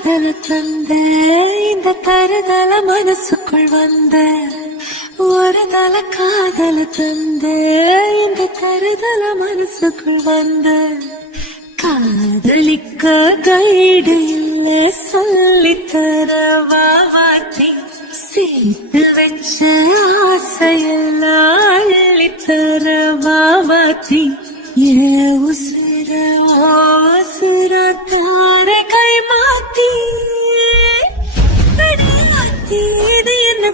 காதல தந்த இந்த தருதல மனசுக்குள் வந்த ஒரு தல காதல தந்த இந்த தருதல மனசுக்குள் வந்த காதலிக்க கைடு இல்ல சொல்லித்தர வாவாத்தி சேர்த்து வச்ச ஆசையெல்லாம் அள்ளித்தர வாவாத்தி ஏ உசுர உசுர தார கை மாத்தி இது என்ன